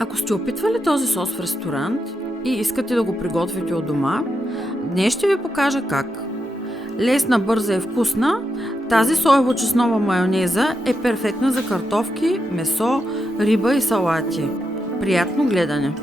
Ако сте опитвали този сос в ресторант и искате да го приготвите от дома, днес ще ви покажа как. Лесна, бърза и вкусна, тази соево-чеснова майонеза е перфектна за картофки, месо, риба и салати. Приятно гледане!